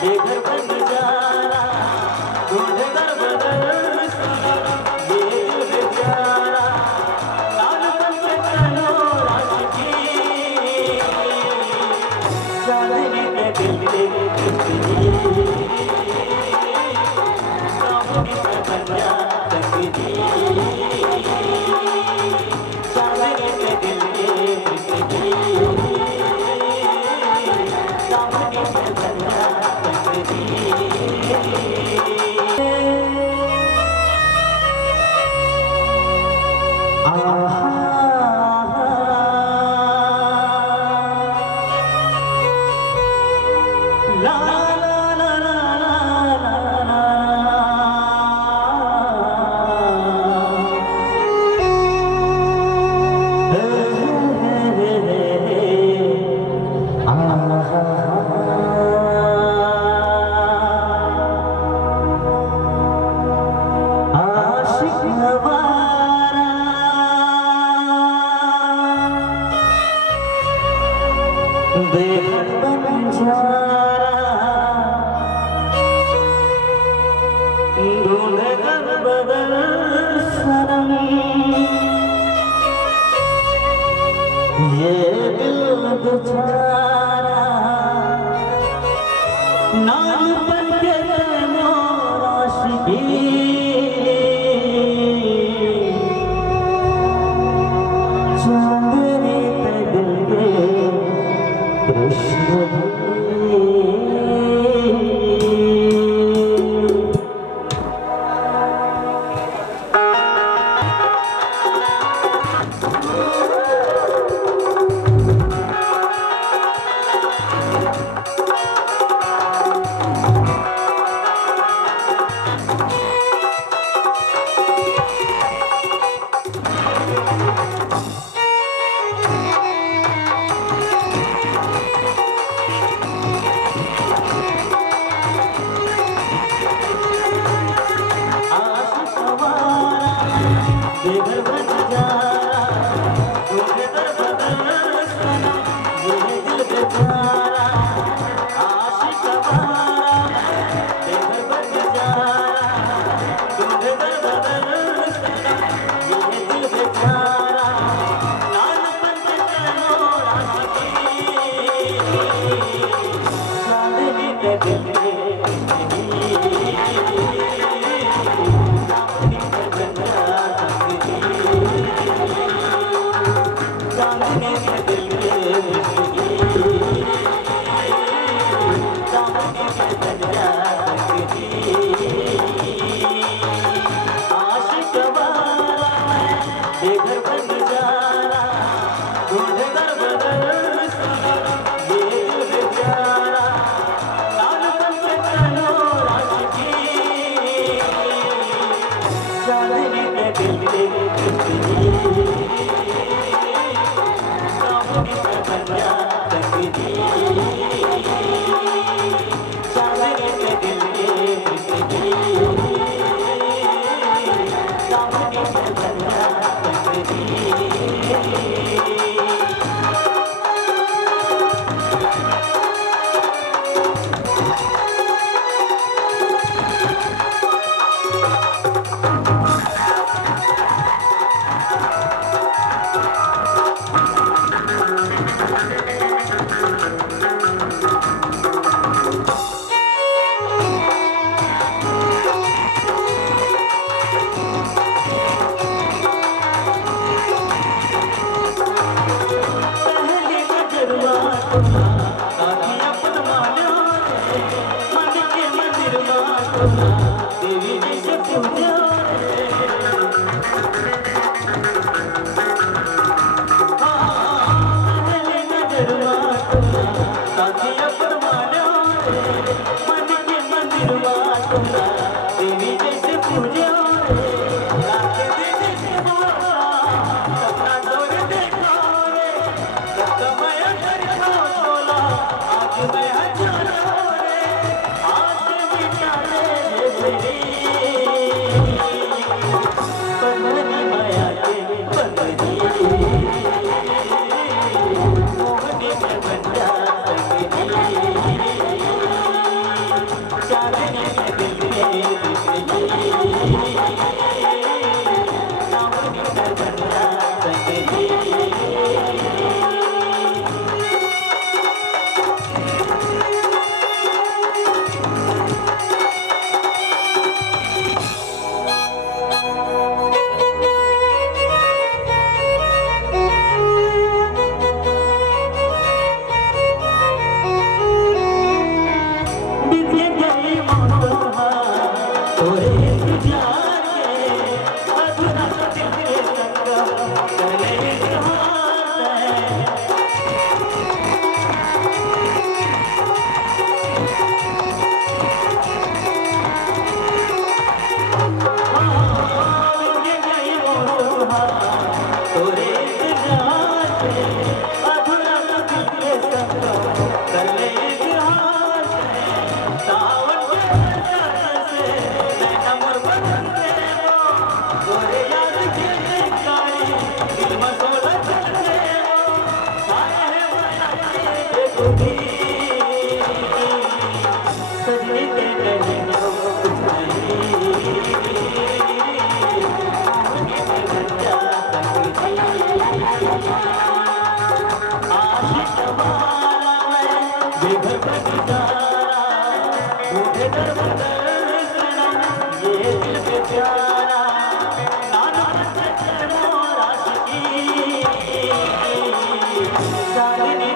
बेघर बन जा रहा ढूंढ कर बदल ये दिल बेचारा लाल रंग चलो राशि चांदनी के दिल पे कामनी पे बन जा सकती चांदनी के दिल पे कामनी पे बन जा सकती ये दिल बेचारा नाम बन के आशिकी चांदनी पे दिल के कृष्ण बेघर बन जा ढूंढ कर बदल ये दिल बेचारा आशिक हमारा बेघर बन जा ढूंढ कर बदल ये दिल बेचारा लाल बन चलो आशिकी चांदनी के दिल बेघर बन जा ढूंढ कर बदल ये दिल बेचारा लाल रंग चलो राशि चांदनी के दिल पे कामनी पे बन जा सकती चांदनी के दिल पे कामनी पे बन जा देवी जी से पूजा साथिया परमाना मन के मंदिर देवी जी से पूजा मोहनी में बन जा सजने के नहीं कुछ प्यारा नाना साधने